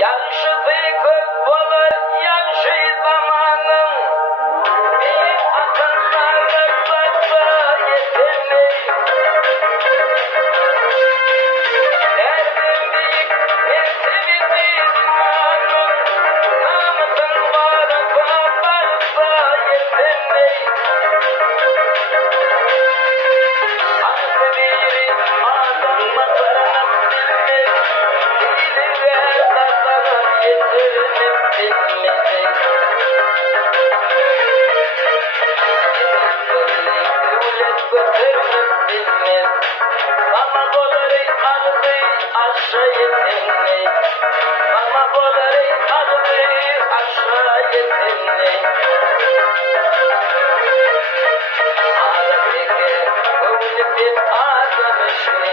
Yanşıdı köpbalar, yanşı zamanım. Bir akıllara saksa yetenek. Derdim büyük, ben sevindim anım. Namazın varsa yetenek. Aklı biri adam mazarına silmez. Dili ver kazanır yetenek bilmez. Devlet götürmez bilmez. Ama boları ardı aşağı yetenek. Ama boları ardı aşağı yetenek. Ağda peki, öyle bir arkadaşım.